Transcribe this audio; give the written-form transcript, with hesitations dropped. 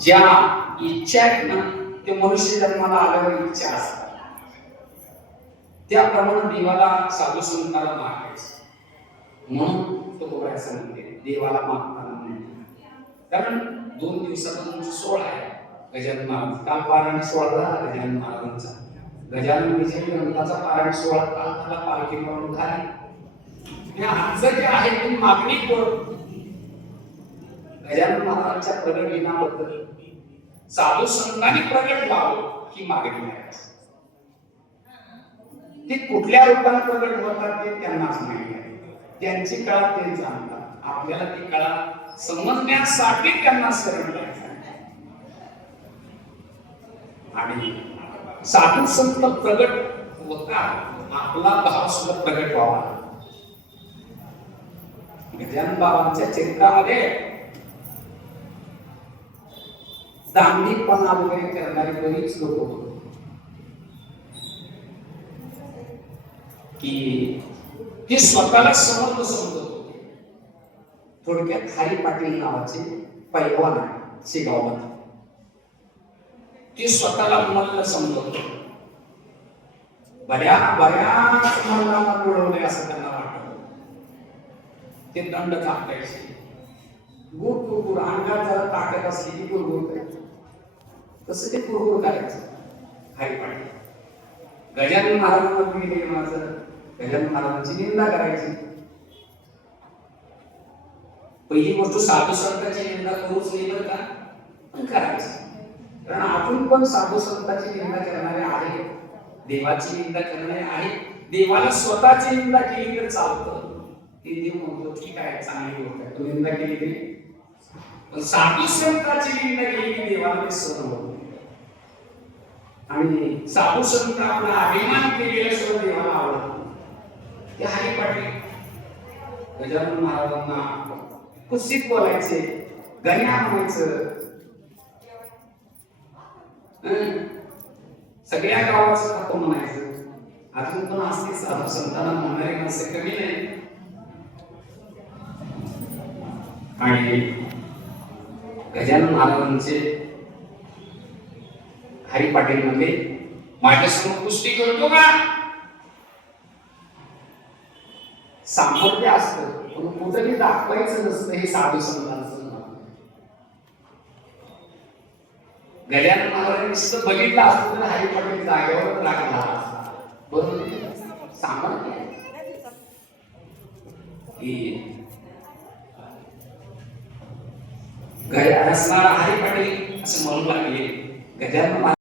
ज्या इच्छा आहेत ना ते मनुष्य जन्माला आल्यावर इच्छा असतात, त्याप्रमाणे देवाला साधू संताला मागायचं. म्हणून तो बोलायचं म्हणते देवाला मागताना म्हणते, कारण 2 दिवसाचा तुमचा सोहळा आहे. गजानन महाराज काल पारायण सोहळा झाला गजानन महाराजांचा. गजानन विजय ग्रंथाचा पारायण सोहळा काल झाला, पालखी म्हणून झाली. आजचं जे आहे ती मागणी गजानन महाराजांच्या प्रगट दिनाबद्दल साधू संतांनी प्रगट व्हावं ही मागणी आहे. ते कुठल्या रूपाने प्रगट होतात ते त्यांनाच माहिती आहे. त्यांची कळा ते जाणतात. आपल्याला ती कळा समजण्यासाठी त्यांना शरण जायचं आणि साधू संत प्रगट होतात, आपला भाव सुद्धा प्रगट व्हावा. गजानन बाबांच्या चरित्रामध्ये दांभिकपणा वगैरे करणारी बरीच लोक होते की ते स्वतःला समर्थ समजत होते. थोडक्यात हरी पाटील नावाचे पैलवान आहे शेगावमध्ये, ते स्वतःला मल्ल समजत होते. बऱ्याच मल्लांना मिळवले असं त्यांना वाटत. ते दंड टाकायचे, गुड अंगात जरा ताकद असली की गुरगुर करायचं, तसं ते गुरगुर करायचं. हरी पाटील गजानन महाराजांना गजानन महाराजांची निंदा करायची. पहिली गोष्ट साधू संतांची निंदा करूच नाही बरं का, पण करायची. कारण आपण पण साधू संतांची निंदा करणारे आहे, देवाची निंदा करणारे आहे. देवाला स्वतःची निंदा केली तर चालतं, ते देव म्हणतो ठीक आहे चांगली गोष्ट आहे, तू निंदा केली तरी. पण साधू संतांची निंदा केली की देवाला ते सहन होत. आणि साधू संत आपला अभिमान केलेला सुद्धा देवाला आवडत. ते हरी पाटील गजानन महाराजांना कुस्तीत बोलायचे, गण्या म्हणायचं, सगळ्या गावाचं खातो म्हणायचं. अजून पण असते साधू संतांना म्हणणारे माणसं कमी नाही. आणि गजानन महाराजांचे हरी पाटील मध्ये माझ्यासमोर कुस्ती करतो का, सामर्थ्य असतं पण कुठंही दाखवायचं नसतं. हे साधू संतांचं गजानन महाराजांनी नुसतं बघितलं असतं तर हरी पाटील जागेवर लागला असता. बरोबर सामर्थ्य असणारा हरी पाटील असं म्हणू लागले. गजानन